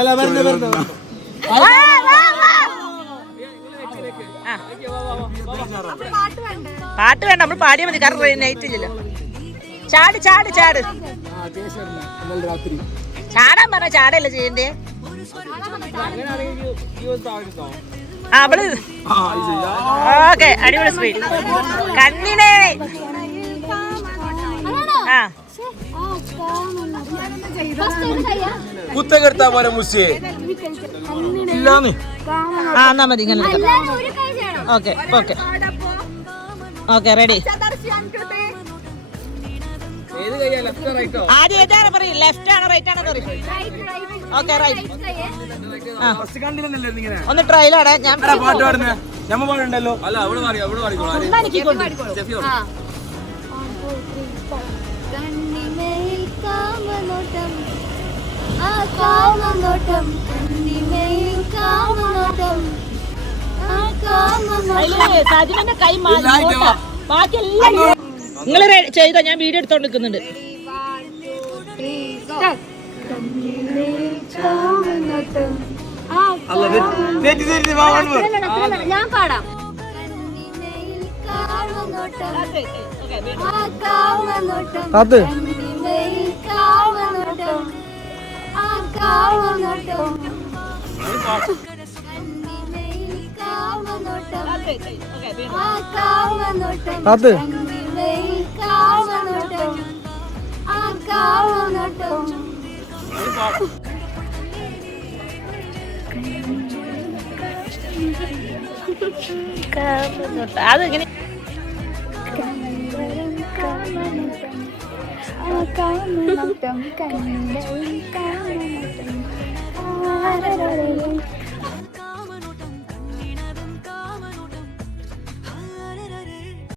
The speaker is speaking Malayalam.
അല്ല വരുന്നുണ്ട് പാട്ട് വേണ്ട, നമ്മൾ പാടിയാൽ മതി. കാരണം നൈറ്റ് ഇല്ലല്ലോ. ചാട് ചാട് ചാട്. ചാടാൻ പറഞ്ഞ ചാടല്ലേ ചെയ്യണ്ടേ? ഓക്കെ, അടിപൊളി സ്ക്രീൻ. കണ്ണിനെ കുത്തകെടുത്താ പോലെ മുസ്സിയെ എന്നാ മതി ഇങ്ങനെ. Okay okay okay, ready. ആദ്യം ഏതാണ് പറയും? ലെഫ്റ്റ് ആണോ റൈറ്റ് ആണോ പറയും? Okay, right. ഒന്ന് ട്രയലാണ്. ഞാൻ പാട്ട് പാടുന്നേ ഞമ്മ പാടുണ്ടല്ലോ. അല്ല അവിടെ സജിന്റെ കൈ ബാക്കി എല്ലാം നിങ്ങൾ ചെയ്തോ, ഞാൻ വീഡിയോ എടുത്തോണ്ട് നിൽക്കുന്നുണ്ട്. ഞാൻ പാടാം. അത് അത് അതെങ്ങനെ കാമനോട്ടം